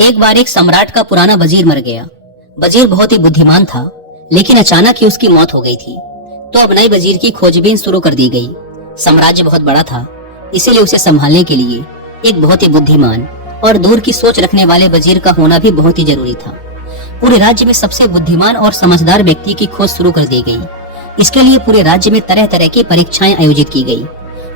एक बार एक सम्राट का पुराना वजीर मर गया। वजीर बहुत ही बुद्धिमान था, लेकिन अचानक ही उसकी मौत हो गई थी। तो अब नए वजीर की खोजबीन शुरू कर दी गई। साम्राज्य बहुत बड़ा था, इसीलिए उसे संभालने के लिए एक बहुत ही बुद्धिमान और दूर की सोच रखने वाले वजीर का होना भी बहुत ही जरूरी था। पूरे राज्य में सबसे बुद्धिमान और समझदार व्यक्ति की खोज शुरू कर दी गई। इसके लिए पूरे राज्य में तरह तरह की परीक्षाएं आयोजित की गई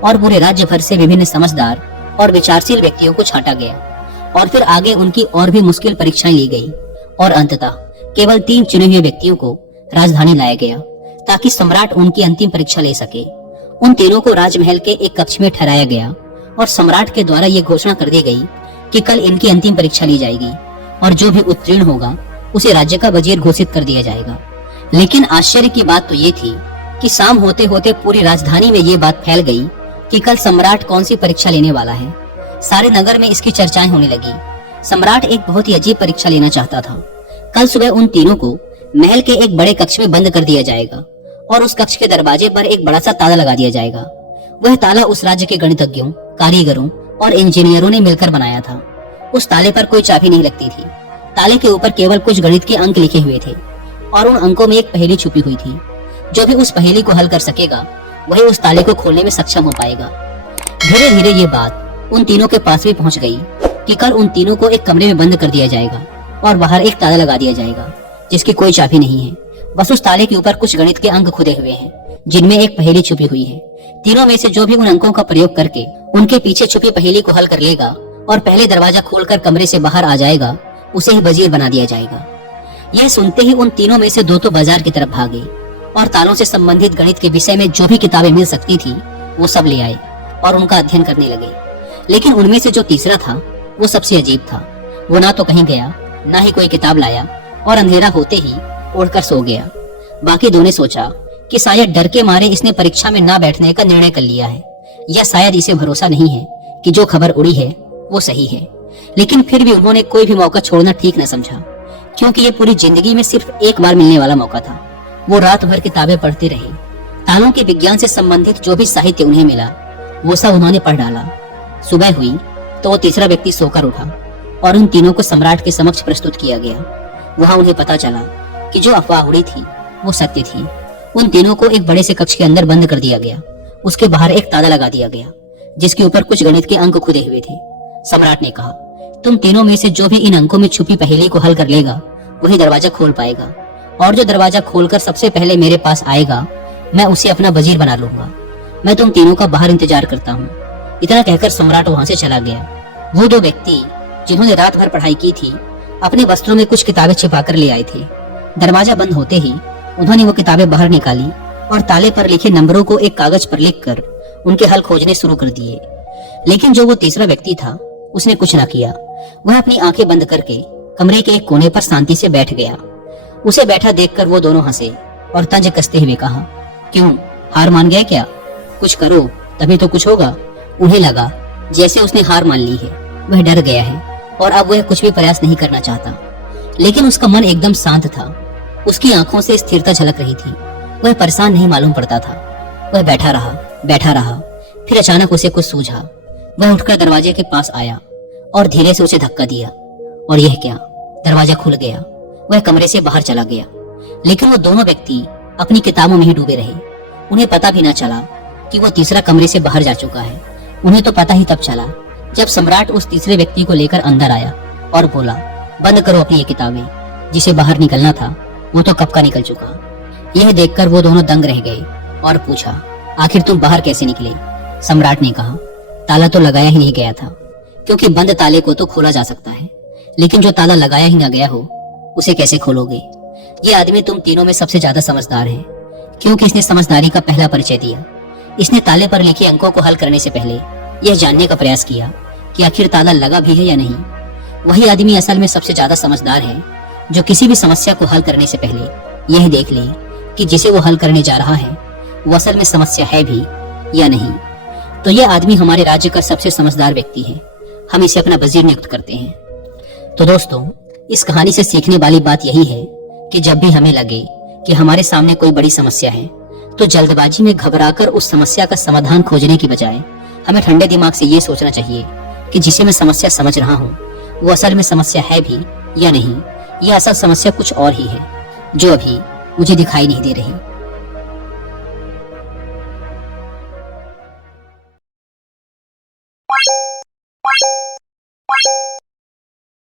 और पूरे राज्य भर से विभिन्न समझदार और विचारशील व्यक्तियों को छांटा गया और फिर आगे उनकी और भी मुश्किल परीक्षाएं ली गई और अंततः केवल 3 चुने हुए व्यक्तियों को राजधानी लाया गया ताकि सम्राट उनकी अंतिम परीक्षा ले सके। उन तीनों को राजमहल के एक कक्ष में ठहराया गया और सम्राट के द्वारा ये घोषणा कर दी गई कि कल इनकी अंतिम परीक्षा ली जाएगी और जो भी उत्तीर्ण होगा उसे राज्य का वजीर घोषित कर दिया जाएगा। लेकिन आश्चर्य की बात तो ये थी कि शाम होते होते पूरी राजधानी में ये बात फैल गई कि कल सम्राट कौन सी परीक्षा लेने वाला है। सारे नगर में इसकी चर्चाएं होने लगी। सम्राट एक बहुत ही अजीब परीक्षा लेना चाहता था। कल सुबह उन तीनों को महल के एक बड़े कक्ष में बंद कर दिया जाएगा और उस कक्ष के दरवाजे पर एक बड़ा सा ताला लगा दिया जाएगा। वह ताला उस राज्य के गणितज्ञों, कारीगरों और इंजीनियरों ने मिलकर बनाया था। उस ताले पर कोई चाबी नहीं लगती थी। ताले के ऊपर केवल कुछ गणित के अंक लिखे हुए थे और उन अंकों में एक पहेली छुपी हुई थी। जो भी उस पहेली को हल कर सकेगा वही उस ताले को खोलने में सक्षम हो पाएगा। धीरे धीरे ये बात उन तीनों के पास भी पहुंच गई कि कल उन तीनों को एक कमरे में बंद कर दिया जाएगा और बाहर एक ताला लगा दिया जाएगा जिसकी कोई चाबी नहीं है। बस उस ताले के ऊपर कुछ गणित के अंक खुदे हुए हैं जिनमें एक पहेली छुपी हुई है। तीनों में से जो भी उन अंकों का प्रयोग करके उनके पीछे छुपी पहेली को हल कर लेगा और पहले दरवाजा खोलकर कमरे से बाहर आ जाएगा उसे ही वजीर बना दिया जाएगा। यह सुनते ही उन तीनों में से 2 तो बाजार की तरफ भागे और तालों से संबंधित गणित के विषय में जो भी किताबें मिल सकती थी वो सब ले आए और उनका अध्ययन करने लगे। लेकिन उनमें से जो तीसरा था वो सबसे अजीब था। वो ना तो कहीं गया, ना ही कोई किताब लाया और अंधेरा होते ही उड़कर सो गया। बाकी 2 ने सोचा कि शायद डर के मारे इसने परीक्षा में ना बैठने का निर्णय कर लिया है या शायद इसे भरोसा नहीं है कि जो खबर उड़ी है वो सही है। लेकिन फिर भी उन्होंने कोई भी मौका छोड़ना ठीक न समझा, क्योंकि ये पूरी जिंदगी में सिर्फ एक बार मिलने वाला मौका था। वो रात भर किताबें पढ़ते रहे। तालों के विज्ञान से संबंधित जो भी साहित्य उन्हें मिला वो सब उन्होंने पढ़ डाला। सुबह हुई तो वो तीसरा व्यक्ति सोकर उठा और उन तीनों को सम्राट के समक्ष प्रस्तुत किया गया। वहां उन्हें पता चला कि जो अफवाह उड़ी थी वो सत्य थी। उन तीनों को एक बड़े से कक्ष के अंदर बंद कर दिया गया। उसके बाहर एक ताला लगा दिया गया जिसके ऊपर कुछ गणित के अंक खुदे हुए थे। सम्राट ने कहा, तुम तीनों में से जो भी इन अंकों में छुपी पहेली को हल कर लेगा वही दरवाजा खोल पाएगा और जो दरवाजा खोलकर सबसे पहले मेरे पास आएगा मैं उसे अपना वजीर बना लूंगा। मैं तुम तीनों का बाहर इंतजार करता हूँ। इतना कहकर सम्राट वहां से चला गया। वो 2 व्यक्ति जिन्होंने रात भर पढ़ाई की थी अपने वस्त्रों में कुछ किताबें छिपाकर ले आए थे। दरवाजा बंद होते ही उन्होंने वो किताबें बाहर निकाली और ताले पर लिखे नंबरों को एक कागज पर लिखकर उनके हल खोजने शुरू कर दिए। लेकिन जो वो तीसरा व्यक्ति था उसने कुछ ना किया। वह अपनी आंखें बंद करके कमरे के एक कोने पर शांति से बैठ गया। उसे बैठा देखकर वो दोनों हंसे और तंज कसते हुए कहा, क्यों, हार मान गए क्या? कुछ करो तभी तो कुछ होगा। उन्हें लगा जैसे उसने हार मान ली है। वह डर गया है और अब वह कुछ भी प्रयास नहीं करना चाहता। लेकिन उसका मन एकदम शांत था। उसकी आंखों से स्थिरता झलक रही थी। वह परेशान नहीं मालूम पड़ता था। वह बैठा रहा। फिर अचानक उसे कुछ सूझा। वह उठकर दरवाजे के पास आया और धीरे से उसे धक्का दिया और यह क्या, दरवाजा खुल गया। वह कमरे से बाहर चला गया। लेकिन वो दोनों व्यक्ति अपनी किताबों में ही डूबे रहे। उन्हें पता भी ना चला कि वो तीसरा कमरे से बाहर जा चुका है। उन्हें तो पता ही तब चला जब सम्राट उस तीसरे व्यक्ति को लेकर अंदर आया और बोला, बंद करो अपनी ये किताबें। जिसे बाहर निकलना था वो तो कब का निकल चुका। यह देखकर वो दोनों दंग रह गए और पूछा, आखिर तुम बाहर कैसे निकले? सम्राट ने कहा, ताला तो लगाया ही नहीं गया था, क्योंकि बंद ताले को तो खोला जा सकता है, लेकिन जो ताला लगाया ही ना गया हो उसे कैसे खोलोगे? ये आदमी तुम तीनों में सबसे ज्यादा समझदार है, क्योंकि इसने समझदारी का पहला परिचय दिया। इसने ताले पर लिखे अंकों को हल करने से पहले यह जानने का प्रयास किया कि आखिर ताला लगा भी है या नहीं। वही आदमी असल में सबसे ज्यादा समझदार है जो किसी भी समस्या को हल करने से पहले यह देख ले कि जिसे वो हल करने जा रहा है वो असल में समस्या है भी या नहीं। तो यह आदमी हमारे राज्य का सबसे समझदार व्यक्ति है। हम इसे अपना वजीर नियुक्त करते हैं। तो दोस्तों, इस कहानी से सीखने वाली बात यही है कि जब भी हमें लगे कि हमारे सामने कोई बड़ी समस्या है तो जल्दबाजी में घबराकर उस समस्या का समाधान खोजने की बजाय हमें ठंडे दिमाग से ये सोचना चाहिए कि जिसे मैं समस्या समझ रहा हूँ वो असल में समस्या है भी या नहीं, यह असल समस्या कुछ और ही है जो अभी मुझे दिखाई नहीं दे रही।